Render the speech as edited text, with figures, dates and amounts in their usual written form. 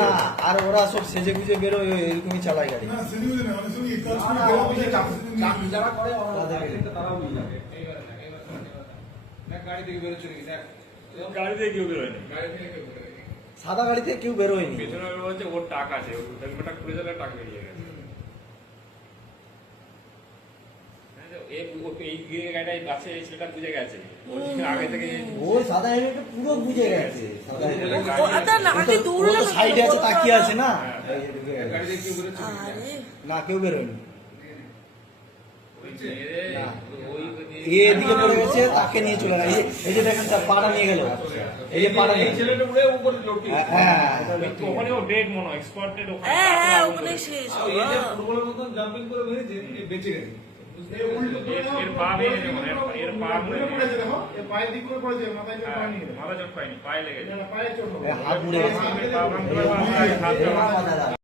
না, আর ওরা সব সেজে গুজে বেরোয় এরকমই চালায় গাড়ি। সাদা গাড়িতে কেউ বেরোয়নি। ওর টাক আছে, হেলমেটটা খুলে দিলে টাক বেরিয়ে গেছে। এই গাড়িটাই বাসে সেটা বুঝে গেছে আগে থেকে। ওই সাদা হেলমেটটা পুরো বুঝে গেছে। সাইডে আছে, তাকিয়ে আছে না, না কেউ বেরোয়নি। এদিকে পড়ে গেছে, তাকে নিয়ে চলে গেছে। এই যে দেখেন তার পাড়া নিয়ে গেল, এই যে পাড়া নিয়ে ছেলেটা পুরো উপরে লোকটি। হ্যাঁ ওখানে ও ডেড মনে হয়, এক্সপার্টেড ওখানে। হ্যাঁ ওখানে শেষ। এই যে ফুটবলের মতন জাম্পিং করে বেরিয়েছে, বেঁচে গেছে। এর পা ভেঙেছে মনে হয়, এর পা পড়েছে, দেখো এর পায়ের দিক করে পড়েছে, মাথায় চোট পায়নি। মাথা চোট পায়নি, পায়ে লেগেছে। পায়ে চোট হাত মুড়ে গেছে। পা ভাঙতে পারে, হাত